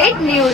Update news.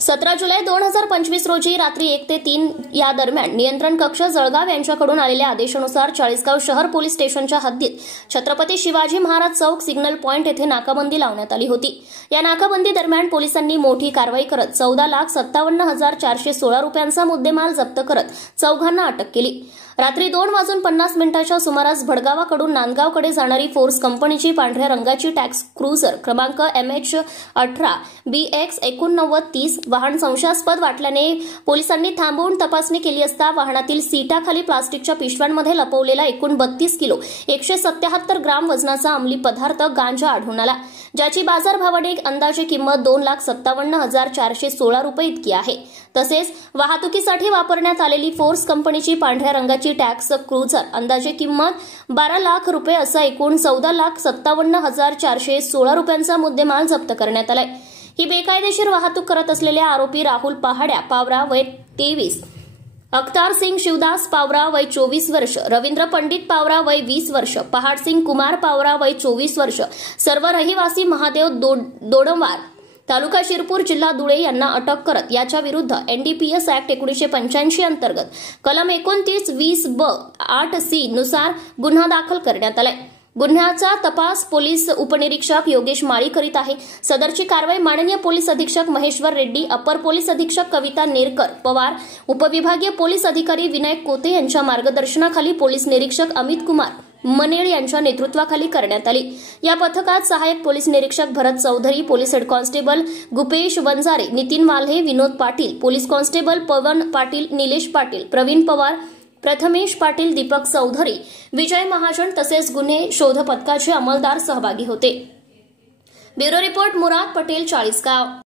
17 जुलै 2025 रोजी रात्री 1 ते 3 या दरम्यान नियंत्रण कक्ष जळगाव यांच्याकडून आलेल्या आदेशानुसार चाळीसगाव शहर पोलीस स्टेशनच्या हद्दीत छत्रपती शिवाजी महाराज चौक सिग्नल पॉइंट येथे नाकाबंदी लावण्यात आली होती। या नाकाबंदी दरम्यान पोलिसांनी मोठी कारवाई करत 14,57,416 रुपयांचा मुद्देमाल जप्त करत चौघांना अटक केली। रात्री 2:50 सुमारास भडगावाकडून नांदगावकडे जाणारी फोर्स कंपनीची पांढऱ्या रंगाची टॅक्स क्रुझर क्रमांक MH18 BX 8930 वाहन संशयास्पद वाटल्याने पोलिसांनी थांबवून तपासणी केली असता वाहनातील सीटाखाली प्लास्टिकच्या पिशव्यांमध्ये लपवलेला एकूण 32 किलो 177 ग्राम वजनाचा अंमली पदार्थ गांजा आढळून आला, ज्याची बाजारभावाने अंदाजे किंमत 2,57,416 रुपये इतकी आहे। तसेच वाहतुकीसाठी वापरण्यात आलेली फोर्स कंपनीची पांढऱ्या रंगाची टॅक्स क्रुझर अंदाजे किंमत 12 लाख रुपये असा एकूण 14,57,416 रुपयांचा मुद्देमाल जप्त करण्यात आलाय। ही बेकायदेशीर वाहतूक करत असलेल्या आरोपी राहुल पहाड्या पावरा वय 23, अख्तार सिंग शिवदास पावरा वय 24 वर्ष, रवींद्र पंडित पावरा वय 20 वर्ष, पहाड सिंग कुमार पावरा वय 24 वर्ष, सर्व रहिवासी महादेव दोडमवार तालुका शिरपूर जिल्हा धुळे यांना अटक करत याच्या विरुद्ध NDPS ऍक्ट 1985 अंतर्गत कलम 29-20B-8C नुसार गुन्हा दाखल करण्यात आलाय। गुन्ह्याचा तपास पोलीस उपनिरीक्षक योगेश माळी करीत आहे। सदरची कारवाई माननीय पोलीस अधीक्षक महेश्वर रेड्डी, अपर पोलीस अधीक्षक कविता नेरकर पवार, उपविभागीय पोलीस अधिकारी विनायक कोते यांच्या मार्गदर्शनाखाली पोलीस निरीक्षक अमित कुमार मनेळ यांच्या नेतृत्वाखाली करण्यात आली। या पथकात सहाय्यक पोलीस निरीक्षक Bharat Chaudhari, police head constable Gupesh Wanjare, Nitin Walhe, Vinod Patil, police constable Pawan Patil, Nilesh Patil, Pravin Pawar, Prathamesh Patil, Deepak Chaudhari, Vijay Mahajan तसेच गुन्हे शोध पथकाचे अंमलदार सहभागी होते। Bureau report Murad Patel, Chalisgaon.